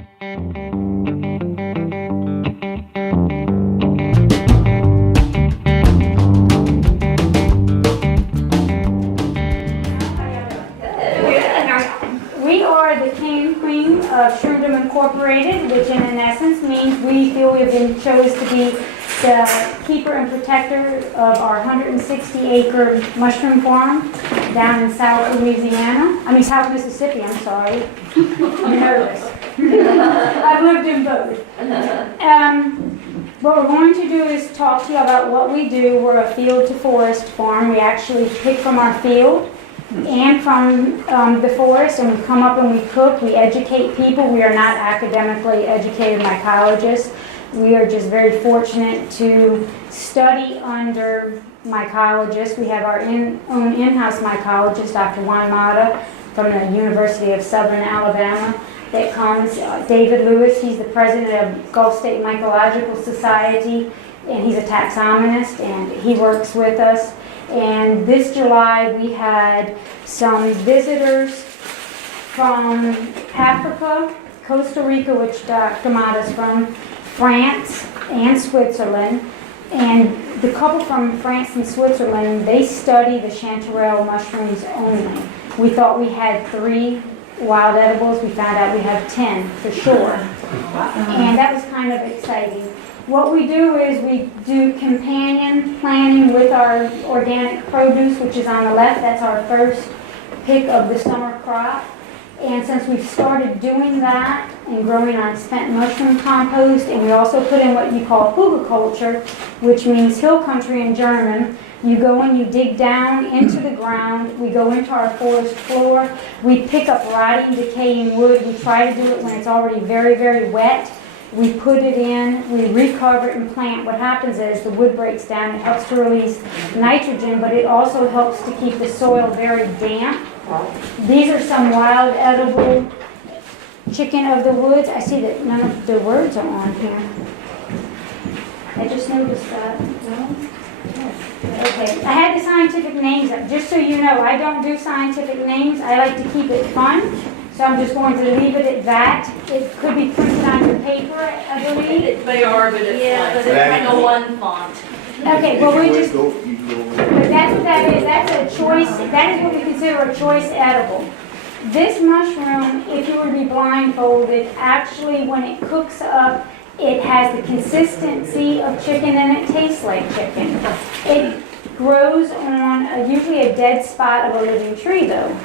We are the king and queen of Shroomdom Incorporated, which in essence means we feel we have been chosen to be the keeper and protector of our 160-acre mushroom farm down in South South Mississippi, I'm sorry. I'm nervous. I've lived in both. What we're going to do is talk to you about what we do. We're a field to forest farm. We actually pick from our field and from the forest, and we come up and we cook. We educate people. We are not academically educated mycologists. We are just very fortunate to study under mycologists. We have our own in-house mycologist, Dr. Juan Mata, from the University of Southern Alabama, that comes. David Lewis, he's the president of Gulf State Mycological Society, and he's a taxonomist, and he works with us. And this July, we had some visitors from Africa, Costa Rica, which Dr. Mata's from, France, and Switzerland. And the couple from France and Switzerland, they study the chanterelle mushrooms only. We thought we had 3 wild edibles. We found out we have 10 for sure. And that was kind of exciting. What we do is we do companion planting with our organic produce, which is on the left. That's our first pick of the summer crop. And since we've started doing that and growing our spent mushroom compost, and we also put in what you call hugelkultur, which means hill country in German, you go and you dig down into the ground. We go into our forest floor. We pick up rotting, decaying wood. We try to do it when it's already very, very wet. We put it in, we recover it and plant. What happens is the wood breaks down. It helps to release nitrogen, but it also helps to keep the soil very damp. These are some wild edible chicken of the woods. I see that none of the words are on here. I just noticed that. No? Okay, I had the scientific names up. Just so you know, I don't do scientific names. I like to keep it fun. So I'm just going to leave it at that. It could be printed on your paper, I believe. They are, but it's kind of one font. Okay, well, we just, but that's what that is. That's a choice, that is what we consider a choice edible. This mushroom, if you were to be blindfolded, actually when it cooks up, it has the consistency of chicken and it tastes like chicken. It grows on usually a dead spot of a living tree though.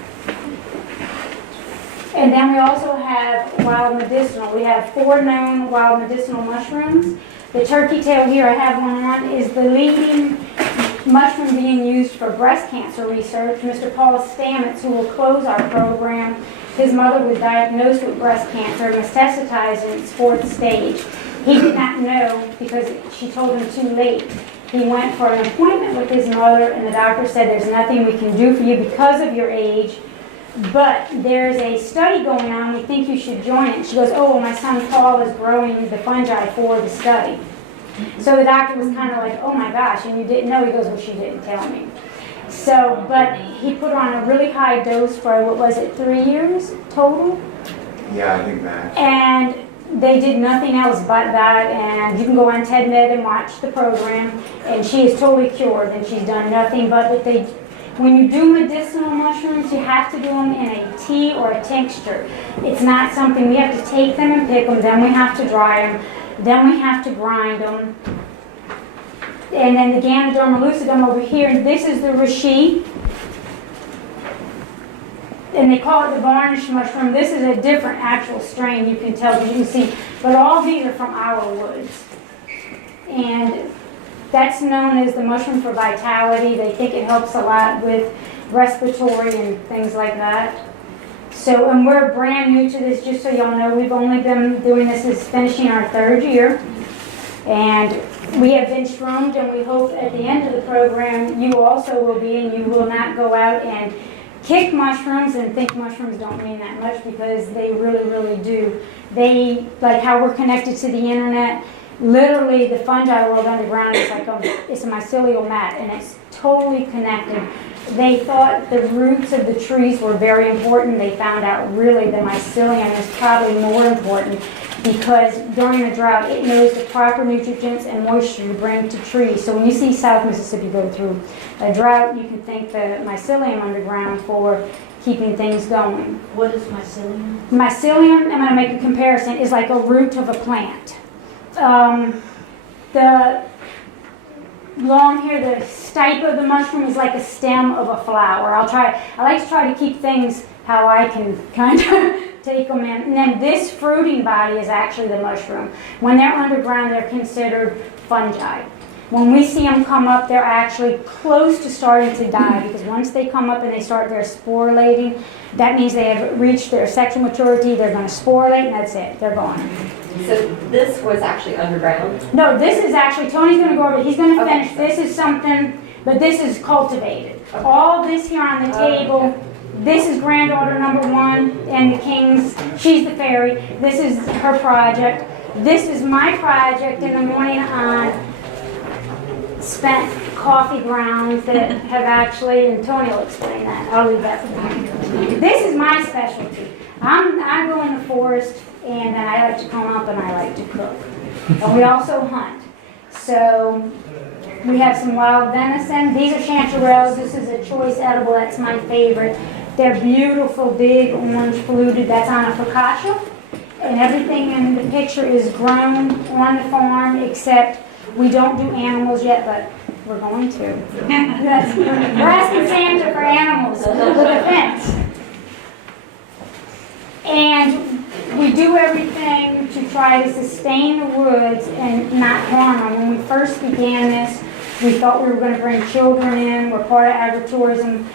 And then we also have wild medicinal. We have 4 known wild medicinal mushrooms. The turkey tail here, I have one on, is the leading mushroom being used for breast cancer research. Mr. Paul Stamets, who will close our program, his mother was diagnosed with breast cancer, metastasized in its 4th stage. He did not know because she told him too late. He went for an appointment with his mother, and the doctor said, there's nothing we can do for you because of your age. But there's a study going on, we think you should join it. She goes, oh, well, my son Paul is growing the fungi for the study. So the doctor was kind of like, oh my gosh, and you didn't know? He goes, well, she didn't tell me. So, but he put on a really high dose for, what was it, 3 years total? Yeah, I think that. And they did nothing else but that, and you can go on TED-Med and watch the program, and she is totally cured, and she's done nothing but that they. When you do medicinal mushrooms, you have to do them in a tea or a tincture. It's not something, we have to take them and pick them, then we have to dry them, then we have to grind them. And then the Ganoderma lucidum over here, this is the reishi. And they call it the varnish mushroom. This is a different actual strain, you can tell, you can see. But all these are from our woods. And that's known as the mushroom for vitality. They think it helps a lot with respiratory and things like that. So, and we're brand new to this, just so y'all know. We've only been doing this, is finishing our 3rd year. And we have been shroomed, and we hope at the end of the program you also will be, and you will not go out and kick mushrooms and think mushrooms don't mean that much, because they really, really do. They, like how we're connected to the internet, literally the fungi world underground is like it's a mycelial mat, and it's totally connected. They thought the roots of the trees were very important. They found out really the mycelium is probably more important because during a drought, it knows the proper nutrients and moisture to bring to trees. So when you see South Mississippi go through a drought, you can thank the mycelium underground for keeping things going. What is mycelium? Mycelium, I'm going to make a comparison, is like a root of a plant. The long here, the stipe of the mushroom is like a stem of a flower. I like to try to keep things how I can kind of take them in. And then this fruiting body is actually the mushroom. When they're underground, they're considered fungi. When we see them come up, they're actually close to starting to die because once they come up and they start their sporulating, that means they have reached their sexual maturity. They're going to sporulate and that's it. They're gone. So this was actually underground? No, this is actually, Tony's going to go over, he's going to finish. This is something, but this is cultivated. All this here on the table, this is granddaughter number 1 and the King's, she's the fairy. This is her project. This is my project in the morning on spent coffee grounds that have actually, and Tony will explain that. I'll leave that for you. This is my specialty. I go in the forest and then I like to come up and I like to cook. And we also hunt. So we have some wild venison. These are chanterelles. This is a choice edible. That's my favorite. They're beautiful, big, orange fluted. That's on a focaccia. And everything in the picture is grown on the farm except we don't do animals yet, but we're going to. We're asking Santa for animals with a fence. And we do everything to try to sustain the woods and not harm them. When we first began this, we thought we were going to bring children in. We're part of agritourism.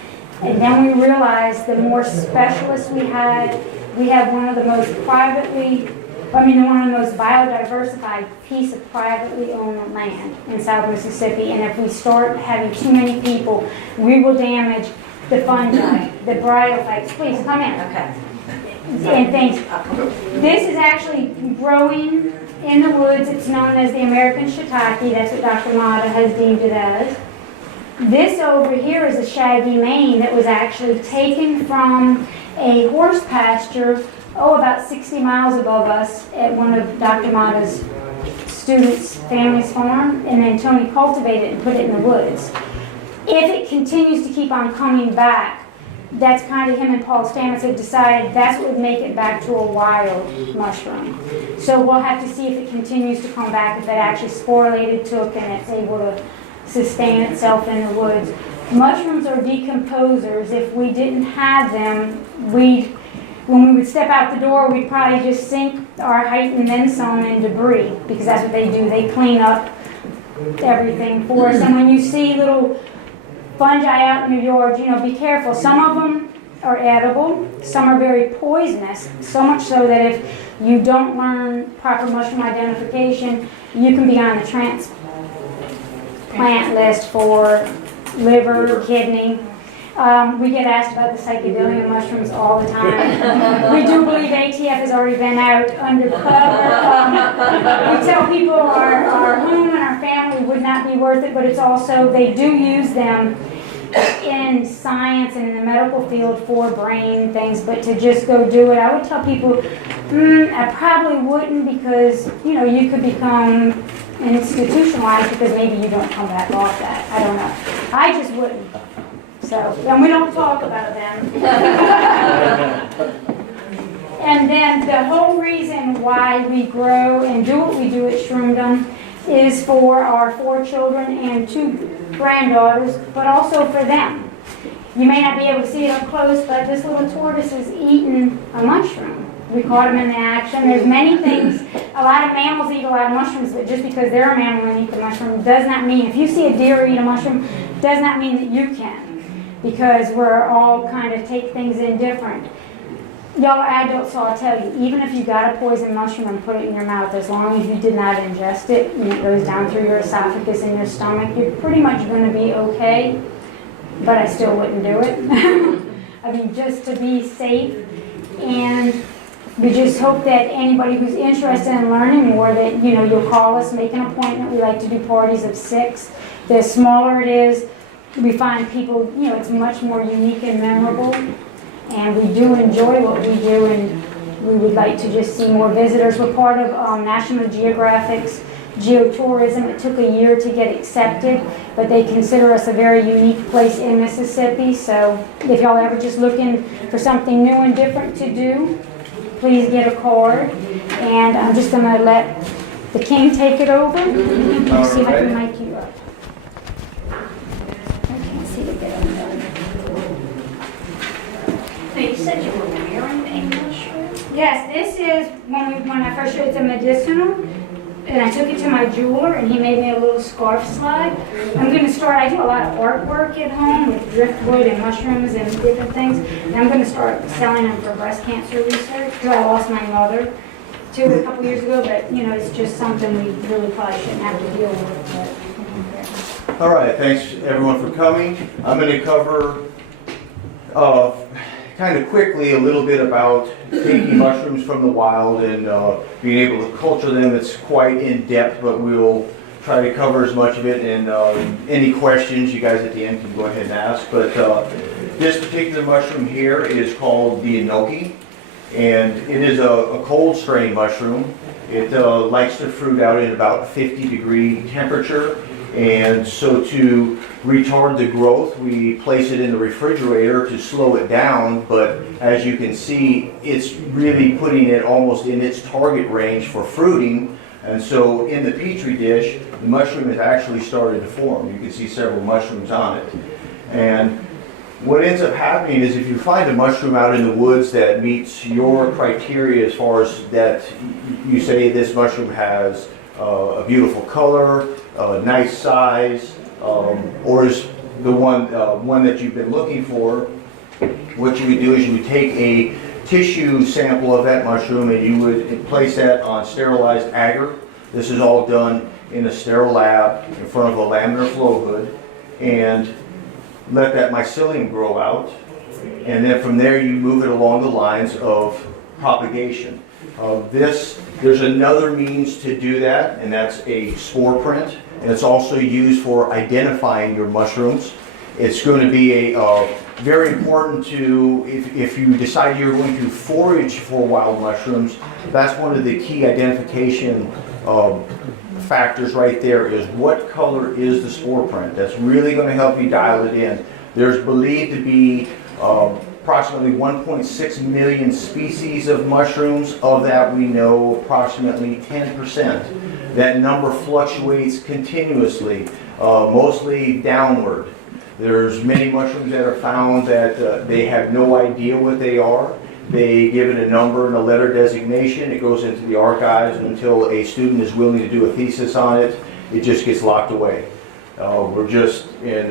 And then we realized the more specialists we have one of the most one of the most biodiversified piece of privately owned land in South Mississippi. And if we start having too many people, we will damage the fungi, the bryophytes. Please come in. Okay. And things. This is actually growing in the woods. It's known as the American shiitake. That's what Dr. Mata has deemed it as. This over here is a shaggy mane that was actually taken from a horse pasture, about 60 miles above us at one of Dr. Mata's students' family's farm, and then Tony cultivated it and put it in the woods. If it continues to keep on coming back, that's kind of him and Paul Stamets have decided that's what would make it back to a wild mushroom. So we'll have to see if it continues to come back, if it actually sporulated, took, and it's able to sustain itself in the woods. Mushrooms are decomposers. If we didn't have them, when we would step out the door, we'd probably just sink our height and then some in debris, because that's what they do. They clean up everything for us. And when you see little fungi out in your yard, be careful. Some of them are edible. Some are very poisonous, so much so that if you don't learn proper mushroom identification, you can be on the transplant list for liver, kidney. We get asked about the psychedelic mushrooms all the time. We do believe ATF has already been out undercover. We tell people our home and our family would not be worth it, but it's also, they do use them in science and in the medical field for brain things, but to just go do it, I would tell people, I probably wouldn't, because, you could become institutionalized because maybe you don't come back off that. I don't know. I just wouldn't. So, and we don't talk about them. And then the whole reason why we grow and do what we do at Shroomdom is for our 4 children and 2 granddaughters, but also for them. You may not be able to see it up close, but this little tortoise is eating a mushroom. We caught him in the action. There's many things. A lot of mammals eat a lot of mushrooms, but just because they're a mammal and eat the mushroom does not mean, if you see a deer eat a mushroom, does not mean that you can. Because we're all kind of take things in different. Y'all are adults, so I'll tell you, even if you got a poison mushroom and put it in your mouth, as long as you did not ingest it and it goes down through your esophagus and your stomach, you're pretty much going to be okay. But I still wouldn't do it. I mean, just to be safe. And we just hope that anybody who's interested in learning more, that you'll call us, make an appointment. We like to do parties of 6. The smaller it is, we find people, it's much more unique and memorable. And we do enjoy what we do, and we would like to just see more visitors. We're part of National Geographic's geotourism. It took a year to get accepted, but they consider us a very unique place in Mississippi. So if y'all ever just looking for something new and different to do, please get a card. And I'm just going to let the king take it over. See if I can mic you up. I can't see to get it done. So you said you were wearing a mushroom? Yes, this is when I first showed it to Medicinal, and I took it to my jeweler, and he made me a little scarf slide. I'm going to start. I do a lot of artwork at home with driftwood and mushrooms and different things, and I'm going to start selling them for breast cancer research because I lost my mother to it a couple years ago. But it's just something we really probably shouldn't have to deal with. But, all right, thanks everyone for coming. I'm going to cover kind of quickly a little bit about taking mushrooms from the wild and being able to culture them. It's quite in depth, but we'll try to cover as much of it. And any questions you guys at the end can go ahead and ask. But this particular mushroom here is called the enoki, and it is a cold strain mushroom. It likes to fruit out in about 50-degree temperature. And so to retard the growth, we place it in the refrigerator to slow it down, but as you can see, it's really putting it almost in its target range for fruiting. And so in the petri dish, the mushroom has actually started to form. You can see several mushrooms on it. And what ends up happening is if you find a mushroom out in the woods that meets your criteria as far as that you say this mushroom has a beautiful color, a nice size, or is the one that you've been looking for, what you would do is you would take a tissue sample of that mushroom and you would place that on sterilized agar. This is all done in a sterile lab in front of a laminar flow hood, and let that mycelium grow out, and then from there you move it along the lines of propagation. There's another means to do that, and that's a spore print, and it's also used for identifying your mushrooms. It's going to be very important to, if you decide you're going to forage for wild mushrooms, that's one of the key identification factors right there is what color is the spore print. That's really going to help you dial it in. There's believed to be approximately 1.6 million species of mushrooms. Of that, we know approximately 10%. That number fluctuates continuously, mostly downward. There's many mushrooms that are found that they have no idea what they are. They give it a number and a letter designation. It goes into the archives, and until a student is willing to do a thesis on it, it just gets locked away. We're just in,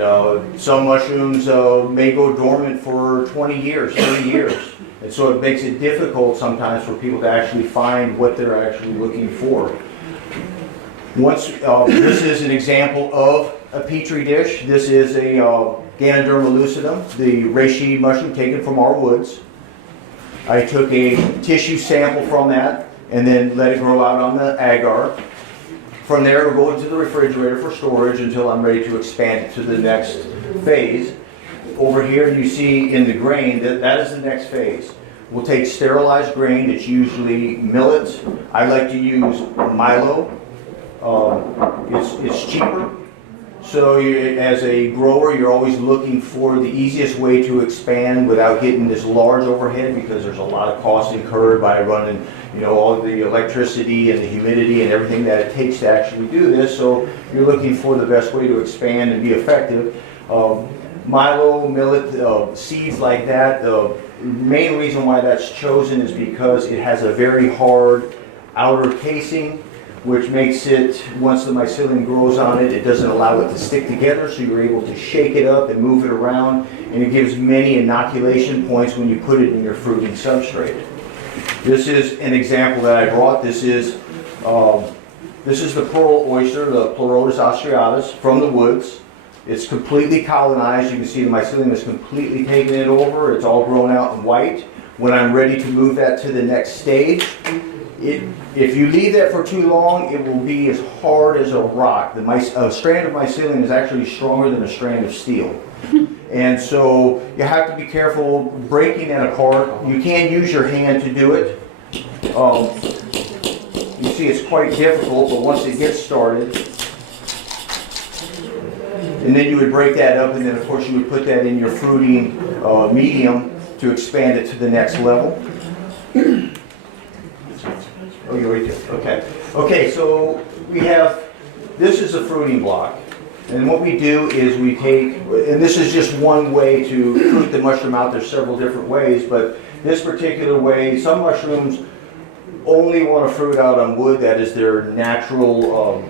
some mushrooms may go dormant for 20 years, 30 years. And so it makes it difficult sometimes for people to actually find what they're actually looking for. This is an example of a petri dish. This is a Ganoderma lucidum, the reishi mushroom taken from our woods. I took a tissue sample from that and then let it grow out on the agar. From there, we'll go into the refrigerator for storage until I'm ready to expand it to the next phase. Over here, you see in the grain, that is the next phase. We'll take sterilized grain. It's usually millet. I like to use milo. It's cheaper. So as a grower, you're always looking for the easiest way to expand without getting this large overhead, because there's a lot of cost incurred by running, all the electricity and the humidity and everything that it takes to actually do this. So you're looking for the best way to expand and be effective. Milo, millet, seeds like that, the main reason why that's chosen is because it has a very hard outer casing, which makes it, once the mycelium grows on it, it doesn't allow it to stick together, so you're able to shake it up and move it around, and it gives many inoculation points when you put it in your fruiting substrate. This is an example that I brought. This is the pearl oyster, the Pleurotus austratus, from the woods. It's completely colonized. You can see the mycelium is completely taking it over. It's all grown out in white. When I'm ready to move that to the next stage, If you leave that for too long, it will be as hard as a rock. A strand of mycelium is actually stronger than a strand of steel. And so you have to be careful breaking that apart. You can use your hand to do it. You see it's quite difficult, but once it gets started, and then you would break that up, and then of course you would put that in your fruiting medium to expand it to the next level. Oh, you're right there. Okay. Okay, so we have, this is a fruiting block. And what we do is we take, and this is just one way to fruit the mushroom out. There's several different ways, but this particular way, some mushrooms only want to fruit out on wood. That is their natural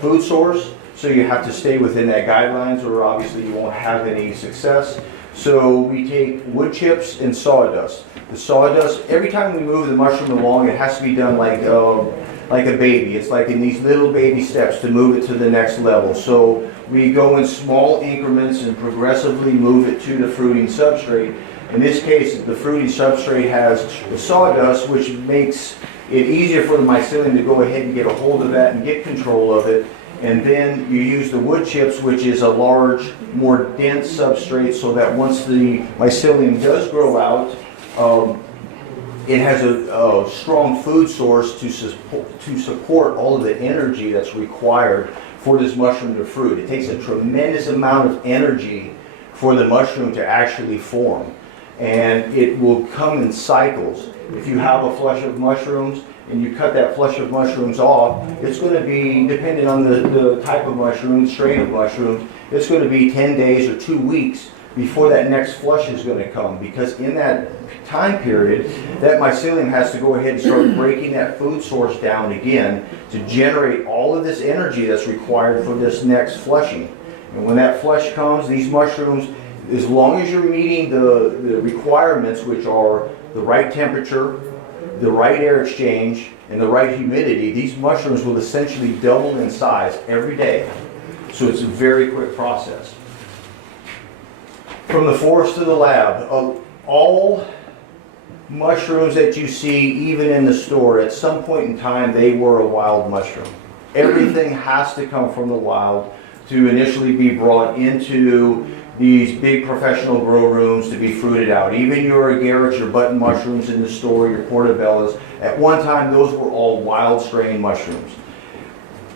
food source. So you have to stay within that guidelines, or obviously you won't have any success. So we take wood chips and sawdust. The sawdust, every time we move the mushroom along, it has to be done like a baby. It's like in these little baby steps to move it to the next level. So we go in small increments and progressively move it to the fruiting substrate. In this case, the fruiting substrate has the sawdust, which makes it easier for the mycelium to go ahead and get a hold of that and get control of it. And then you use the wood chips, which is a large, more dense substrate, so that once the mycelium does grow out, it has a strong food source to support all of the energy that's required for this mushroom to fruit. It takes a tremendous amount of energy for the mushroom to actually form. And it will come in cycles. If you have a flush of mushrooms and you cut that flush of mushrooms off, it's going to be, depending on the type of mushroom, strain of mushroom, it's going to be 10 days or 2 weeks before that next flush is going to come, because in that time period, that mycelium has to go ahead and start breaking that food source down again to generate all of this energy that's required for this next flushing. And when that flush comes, these mushrooms, as long as you're meeting the requirements, which are the right temperature, the right air exchange, and the right humidity, these mushrooms will essentially double in size every day. So it's a very quick process. From the forest to the lab, all mushrooms that you see, even in the store, at some point in time, they were a wild mushroom. Everything has to come from the wild to initially be brought into these big professional grow rooms to be fruited out. Even your agarics, your button mushrooms in the store, your portobellas, at one time those were all wild strain mushrooms.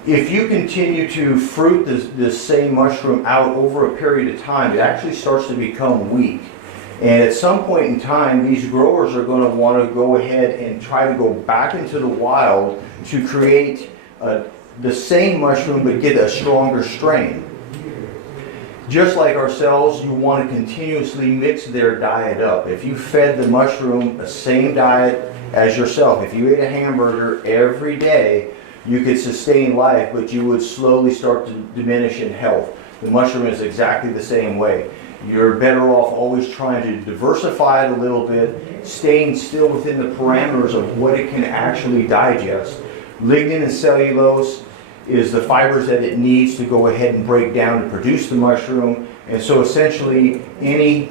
If you continue to fruit this same mushroom out over a period of time, it actually starts to become weak. And at some point in time, these growers are going to want to go ahead and try to go back into the wild to create the same mushroom but get a stronger strain. Just like ourselves, you want to continuously mix their diet up. If you fed the mushroom the same diet as yourself, if you ate a hamburger every day, you could sustain life, but you would slowly start to diminish in health. The mushroom is exactly the same way. You're better off always trying to diversify it a little bit, staying still within the parameters of what it can actually digest. Lignin and cellulose is the fibers that it needs to go ahead and break down and produce the mushroom. And so essentially any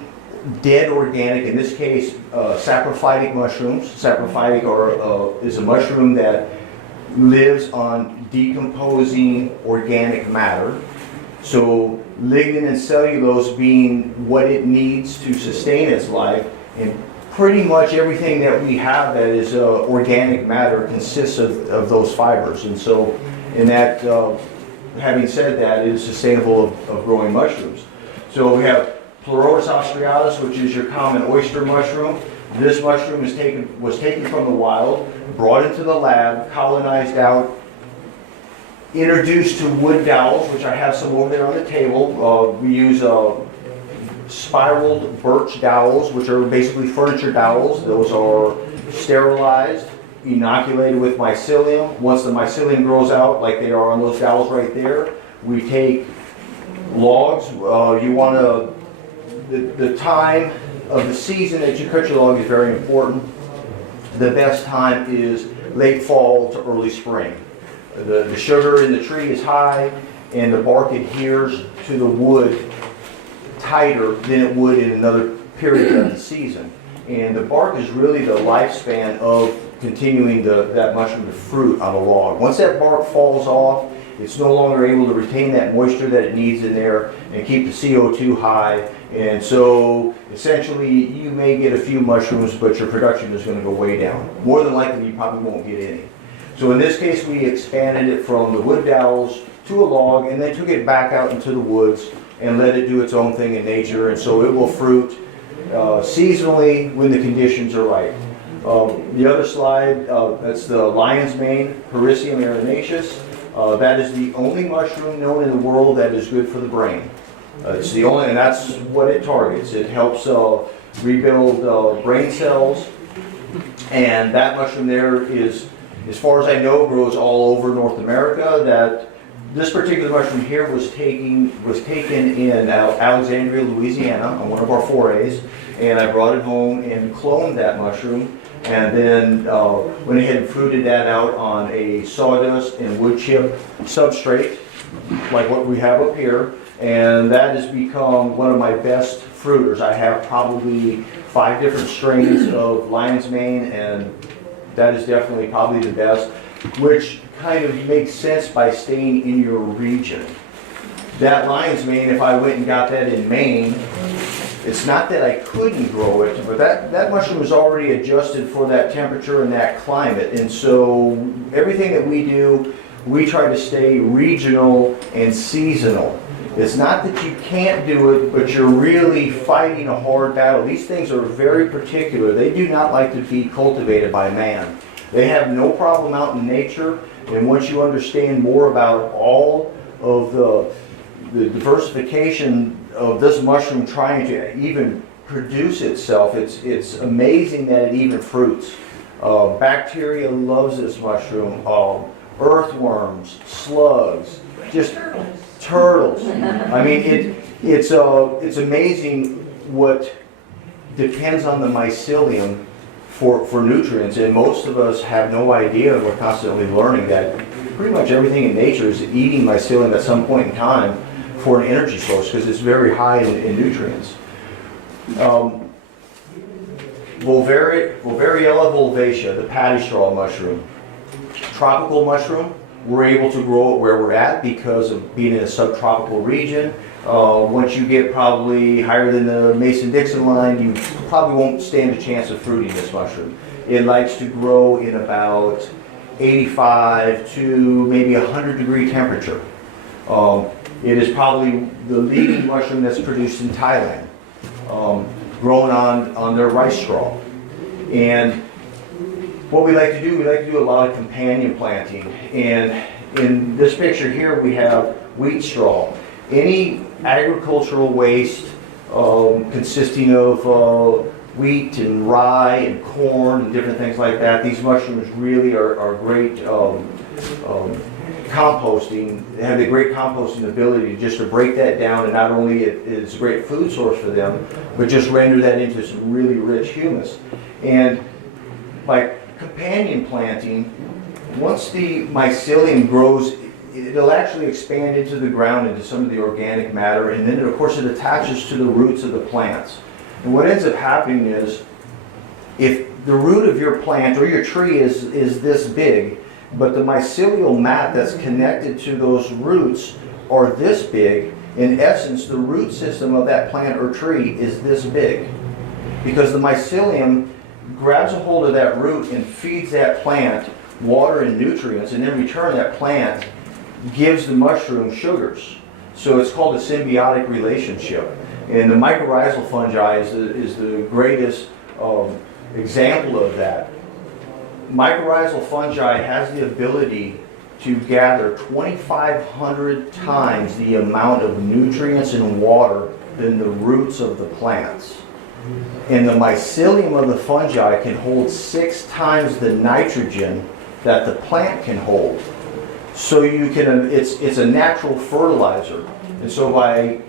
dead organic, in this case saprophytic mushrooms, saprophytic is a mushroom that lives on decomposing organic matter. So lignin and cellulose being what it needs to sustain its life, and pretty much everything that we have that is organic matter consists of those fibers. And so in that, having said that, it is sustainable of growing mushrooms. So we have Pleurotus austratus, which is your common oyster mushroom. This mushroom was taken from the wild, brought into the lab, colonized out, introduced to wood dowels, which I have some over there on the table. We use spiraled birch dowels, which are basically furniture dowels. Those are sterilized, inoculated with mycelium. Once the mycelium grows out, like they are on those dowels right there, we take logs. You want to, the time of the season that you cut your log is very important. The best time is late fall to early spring. The sugar in the tree is high, and the bark adheres to the wood tighter than it would in another period of the season. And the bark is really the lifespan of continuing that mushroom to fruit on a log. Once that bark falls off, it's no longer able to retain that moisture that it needs in there and keep the CO2 high. And so essentially you may get a few mushrooms, but your production is going to go way down. More than likely you probably won't get any. So in this case we expanded it from the wood dowels to a log and then took it back out into the woods and let it do its own thing in nature. And so it will fruit seasonally when the conditions are right. The other slide, that's the lion's mane, Hericium erinaceus. That is the only mushroom known in the world that is good for the brain. It's the only, and that's what it targets. It helps rebuild brain cells. And that mushroom there is, as far as I know, grows all over North America. That this particular mushroom here was taken in Alexandria, Louisiana, on one of our forays, and I brought it home and cloned that mushroom, and then went ahead and fruited that out on a sawdust and wood chip substrate, like what we have up here, and that has become one of my best fruiters. I have probably 5 different strains of lion's mane, and that is definitely probably the best, which kind of makes sense by staying in your region. That lion's mane, if I went and got that in Maine, it's not that I couldn't grow it, but that mushroom is already adjusted for that temperature and that climate. And so everything that we do, we try to stay regional and seasonal. It's not that you can't do it, but you're really fighting a hard battle. These things are very particular. They do not like to be cultivated by man. They have no problem out in nature, and once you understand more about all of the diversification of this mushroom trying to even produce itself, it's amazing that it even fruits. Bacteria loves this mushroom. Earthworms, slugs, just turtles. I mean, it's amazing what depends on the mycelium for nutrients, and most of us have no idea. We're constantly learning that pretty much everything in nature is eating mycelium at some point in time for an energy source because it's very high in nutrients. Variella volvacea, the paddy straw mushroom, tropical mushroom. We're able to grow it where we're at because of being in a subtropical region. Once you get probably higher than the Mason-Dixon line, you probably won't stand a chance of fruiting this mushroom. It likes to grow in about 85 to maybe 100 degree temperature. It is probably the leading mushroom that's produced in Thailand, grown on their rice straw. And what we like to do a lot of companion planting. And in this picture here, we have wheat straw. Any agricultural waste consisting of wheat and rye and corn and different things like that, these mushrooms really are great composting. They have a great composting ability just to break that down, and not only it's a great food source for them, but just render that into some really rich humus. And by companion planting, once the mycelium grows, it'll actually expand into the ground, into some of the organic matter, and then of course it attaches to the roots of the plants. And what ends up happening is, if the root of your plant or your tree is this big, but the mycelial mat that's connected to those roots are this big, in essence the root system of that plant or tree is this big. Because the mycelium grabs a hold of that root and feeds that plant water and nutrients, and in return that plant gives the mushroom sugars. So it's called a symbiotic relationship. And the mycorrhizal fungi is the greatest example of that. Mycorrhizal fungi has the ability to gather 2,500 times the amount of nutrients and water than the roots of the plants. And the mycelium of the fungi can hold 6 times the nitrogen that the plant can hold. So you can, it's a natural fertilizer. And so by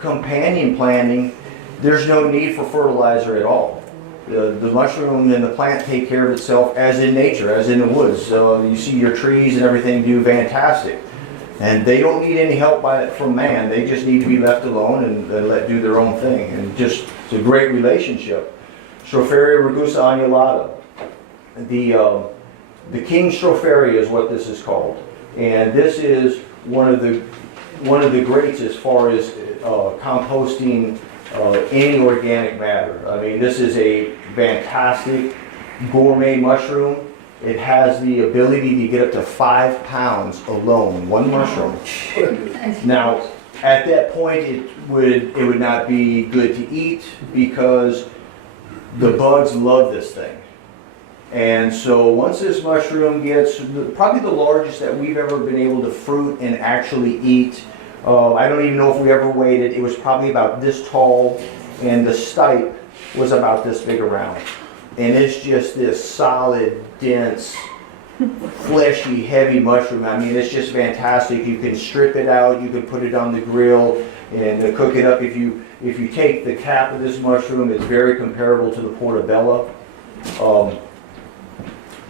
companion planting, there's no need for fertilizer at all. The mushroom and the plant take care of itself as in nature, as in the woods. You see your trees and everything do fantastic. And they don't need any help from man. They just need to be left alone and let do their own thing. And just, it's a great relationship. Stropharia rugosa annulata. the King Stropharia is what this is called. And this is one of the greats as far as composting any organic matter. I mean, this is a fantastic gourmet mushroom. It has the ability to get up to 5 pounds alone, one mushroom. Now, at that point, it would not be good to eat because the bugs love this thing. And so once this mushroom gets probably the largest that we've ever been able to fruit and actually eat, I don't even know if we ever weighed it. It was probably about this tall, and the stipe was about this big around. And it's just this solid, dense, fleshy, heavy mushroom. I mean, it's just fantastic. You can strip it out, you can put it on the grill and cook it up. If you take the cap of this mushroom, it's very comparable to the portobello.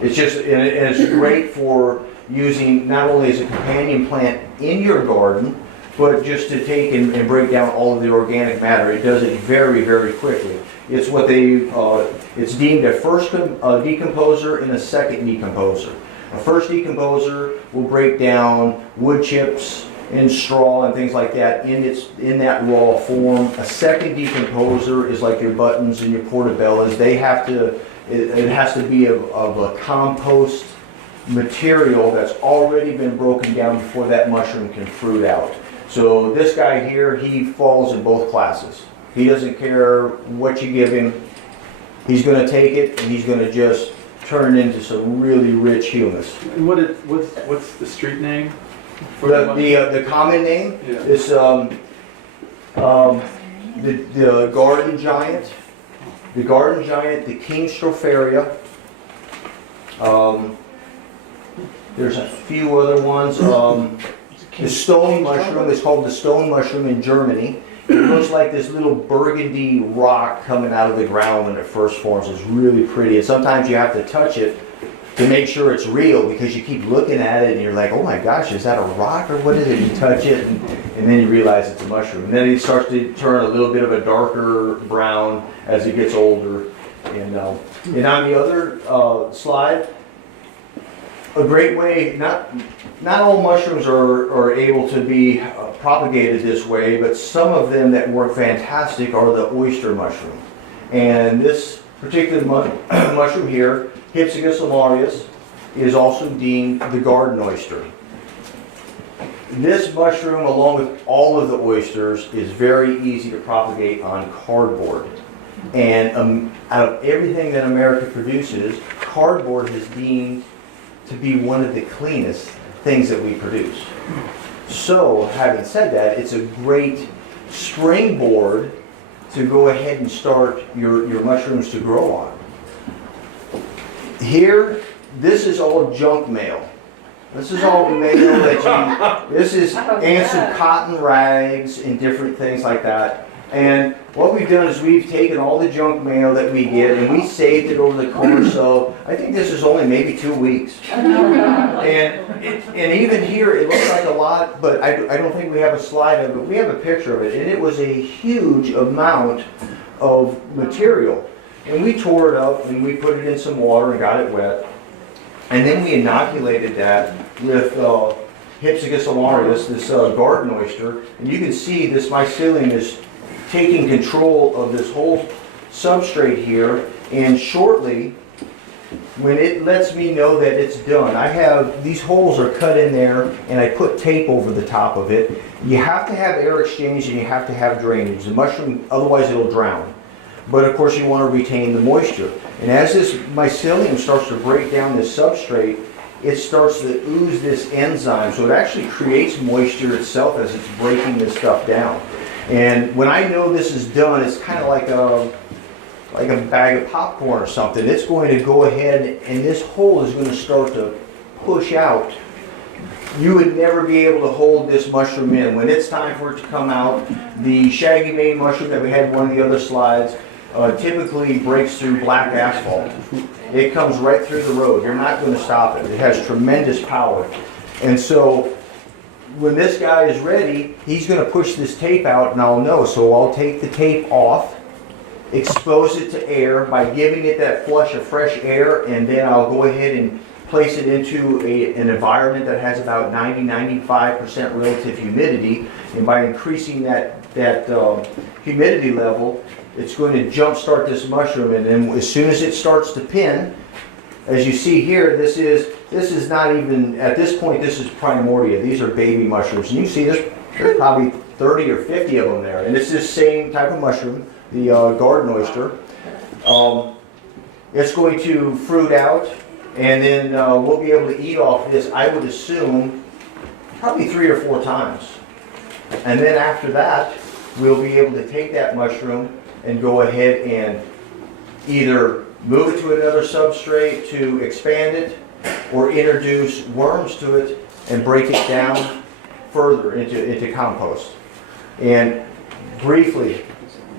It's just, and it's great for using not only as a companion plant in your garden, but just to take and break down all of the organic matter. It does it very, very quickly. It's what it's deemed a first decomposer and a second decomposer. A first decomposer will break down wood chips and straw and things like that in that raw form. A second decomposer is like your buttons and your portobellos. They have to, it has to be of a compost material that's already been broken down before that mushroom can fruit out. So this guy here, he falls in both classes. He doesn't care what you give him. He's going to take it and he's going to just turn it into some really rich humus. And what's the street name? For The common name is the garden giant. The garden giant, the King Stropharia. There's a few other ones. The stone mushroom is called the stone mushroom in Germany. It looks like this little burgundy rock coming out of the ground when it first forms. It's really pretty. And sometimes you have to touch it to make sure it's real because you keep looking at it and you're like, oh my gosh, is that a rock or what is it? You touch it and then you realize it's a mushroom. And then it starts to turn a little bit of a darker brown as it gets older. And on the other slide, a great way, not all mushrooms are able to be propagated this way, but some of them that work fantastic are the oyster mushroom. And this particular mushroom here, Hypsagus alarius, is also deemed the garden oyster. This mushroom, along with all of the oysters, is very easy to propagate on cardboard. And out of everything that America produces, cardboard is deemed to be one of the cleanest things that we produce. So, having said that, it's a great springboard to go ahead and start your mushrooms to grow on. Here, this is all junk mail. This is all the mail that this is and some cotton rags and different things like that. And what we've done is we've taken all the junk mail that we get and we saved it over the course of, I think this is only maybe 2 weeks. And even here it looks like a lot, but I don't think we have a slide of it. We have a picture of it, and it was a huge amount of material. And we tore it up and we put it in some water and got it wet. And then we inoculated that with Hypsagus alarius, this garden oyster. And you can see this mycelium is taking control of this whole substrate here, and shortly, when it lets me know that it's done, I have, these holes are cut in there, and I put tape over the top of it. You have to have air exchange and you have to have drainage. The mushroom, otherwise it'll drown. But of course you want to retain the moisture. And as this mycelium starts to break down this substrate, it starts to ooze this enzyme, so it actually creates moisture itself as it's breaking this stuff down. And when I know this is done, it's kind of like a bag of popcorn or something. It's going to go ahead and this hole is going to start to push out. You would never be able to hold this mushroom in. When it's time for it to come out, the shaggy mane mushroom that we had in one of the other slides typically breaks through black asphalt. It comes right through the road. You're not going to stop it. It has tremendous power. And so when this guy is ready, he's going to push this tape out and I'll know. So I'll take the tape off expose it to air by giving it that flush of fresh air, and then I'll go ahead and place it into an environment that has about 90-95% relative humidity. And by increasing that humidity level, it's going to jumpstart this mushroom. And then as soon as it starts to pin, as you see here, this is not even, at this point, this is primordia. These are baby mushrooms. And you see there's probably 30 or 50 of them there. And it's this same type of mushroom, the garden oyster. It's going to fruit out, and then we'll be able to eat off this, I would assume, probably 3 or 4 times. And then after that, we'll be able to take that mushroom and go ahead and either move it to another substrate to expand it, or introduce worms to it and break it down further into compost. And briefly,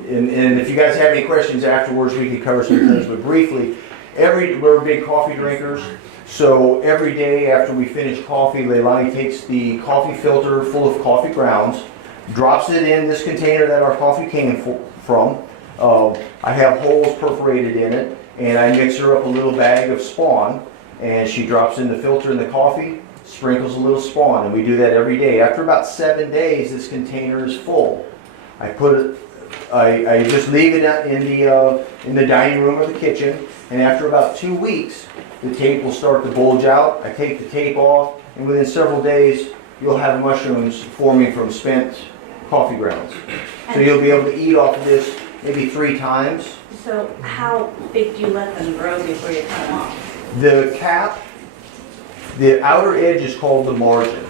and if you guys have any questions afterwards, we can cover some things, but briefly, we're big coffee drinkers, so every day after we finish coffee, Leilani takes the coffee filter full of coffee grounds, drops it in this container that our coffee came from. I have holes perforated in it, and I mix her up a little bag of spawn, and she drops in the filter in the coffee, sprinkles a little spawn, and we do that every day. After about 7 days, this container is full. I just leave it in the dining room or the kitchen, and after about 2 weeks, the tape will start to bulge out. I take the tape off, and within several days, you'll have mushrooms forming from spent coffee grounds. So you'll be able to eat off of this maybe 3 times. So how big do you let them grow before you cut them off? The cap, the outer edge is called the margin.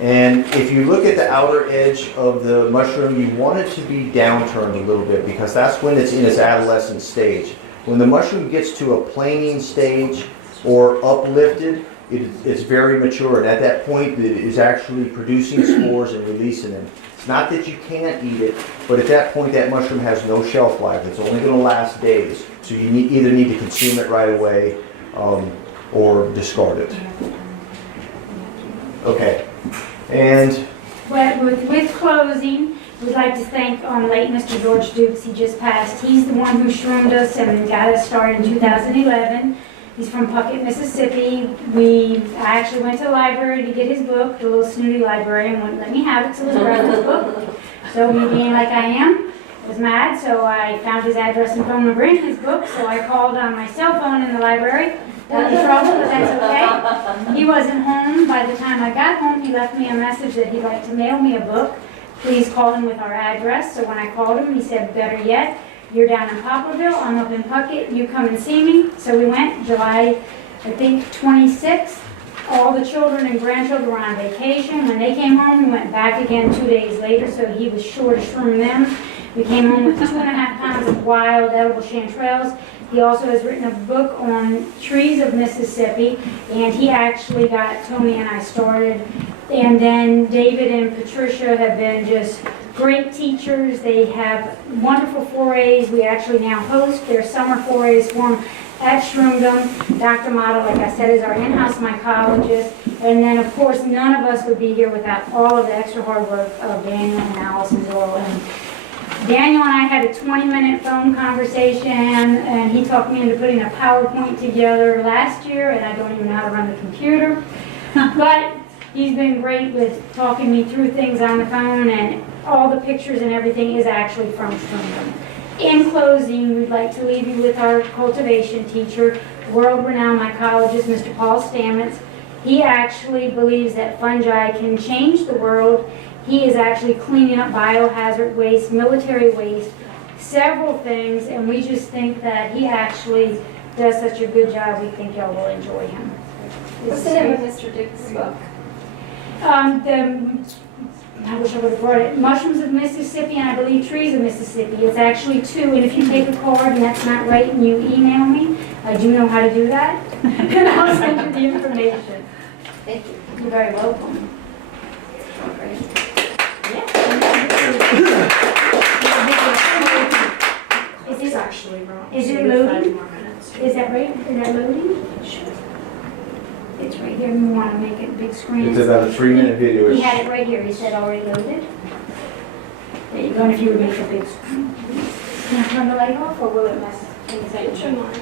And if you look at the outer edge of the mushroom, you want it to be downturned a little bit, because that's when it's in its adolescent stage. When the mushroom gets to a planing stage or uplifted, it's very mature, and at that point it is actually producing spores and releasing them. It's not that you can't eat it, but at that point that mushroom has no shelf life. It's only going to last days. So you either need to consume it right away or discard it. Okay. And But with closing, we'd like to thank late Mr. George Dukes. He just passed. He's the one who shroomed us and got us started in 2011. He's from Puckett, Mississippi. I actually went to the library to get his book. The little snooty librarian wouldn't let me have it, so it was Bradley's book. So me being like I am, was mad, so I found his address and phone number in his book, so I called on my cell phone in the library. Got in trouble, but that's okay. He wasn't home. By the time I got home, he left me a message that he'd like to mail me a book. Please call him with our address. So when I called him, he said, better yet, you're down in Poplarville, I'm up in Puckett, you come and see me. So we went July, I think, 26th. All the children and grandchildren were on vacation. When they came home, we went back again 2 days later, so he was sure to shroom them. We came home with 2.5 pounds of wild edible chanterelles. He also has written a book on trees of Mississippi, and he actually got Tony and I started. And then David and Patricia have been just great teachers. They have wonderful forays. We actually now host their summer forays for them at Shroomdom. Dr. Motto, like I said, is our in-house mycologist. And then, of course, none of us would be here without all of the extra hard work of Daniel and Allison Doyle. And Daniel and I had a 20-minute phone conversation, and he talked me into putting a PowerPoint together last year, and I don't even know how to run the computer. But he's been great with talking me through things on the phone, and all the pictures and everything is actually from Shroomdom. In closing, we'd like to leave you with our cultivation teacher, world-renowned mycologist, Mr. Paul Stamets. He actually believes that fungi can change the world. He is actually cleaning up biohazard waste, military waste, several things, and we just think that he actually does such a good job, we think y'all will enjoy him. What's the name of Mr. Duke's book? I wish I would have brought it. Mushrooms of Mississippi, and I believe Trees of Mississippi. It's actually 2, and if you take a card and that's not right and you email me, I do know how to do that, and I'll send you the information. Thank you. You're very welcome. Is It's it, actually wrong. is it So we have 5 loading? more minutes. Is that right? Is that loading? It's right here. We want to make it big screen. it's about a 3-minute video. He had it right here. He said already loaded. There you go. And if you would make a big screen. Can I turn the light off or will it mess things up? Turn mine off.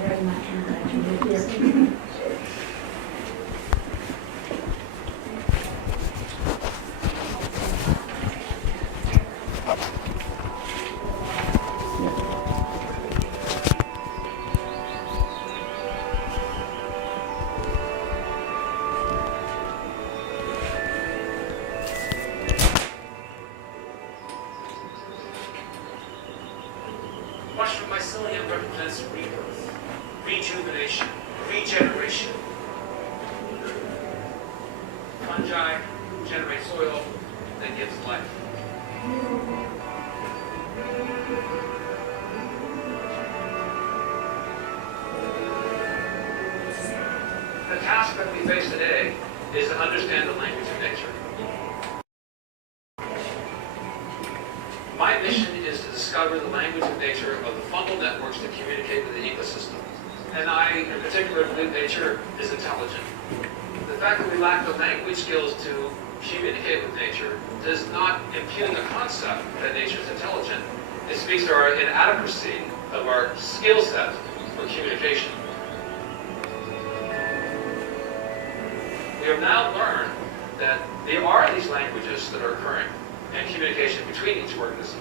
Very much. I'm glad you did here. Mushroom mycelium represents rebirth, rejuvenation, regeneration. Fungi generate soil that gives life. The task that we face today is to understand the language of nature. My mission is to discover the language of nature of the fungal networks that communicate with the ecosystem. And I, in particular, believe nature is intelligent. The fact that we lack the language skills to communicate with nature does not impugn the concept that nature is intelligent. It speaks to our inadequacy of our skill set for communication. We have now learned that there are these languages that are occurring and communication between each organism.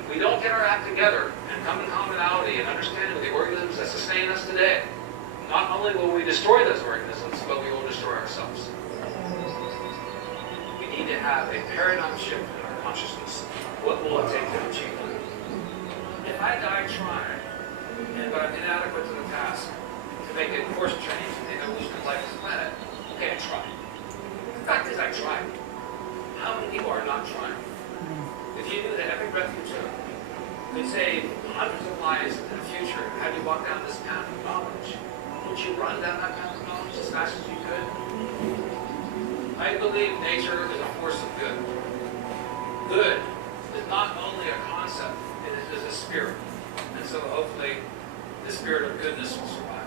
If we don't get our act together and come to commonality and understanding of the organisms that sustain us today, not only will we destroy those organisms, but we will destroy ourselves. We need to have a paradigm shift in our consciousness. What will it take to achieve that? If I die trying, and but I'm inadequate to the task to make a course change in the evolution of life on this planet, okay, I tried. The fact is I tried. How many people are not trying? If you knew that every breath you took could save hundreds of lives in the future, had you walked down this path of knowledge, would you run down that path of knowledge as fast as you could? I believe nature is a force of good. Good is not only a concept, it is a spirit. And so hopefully the spirit of goodness will survive.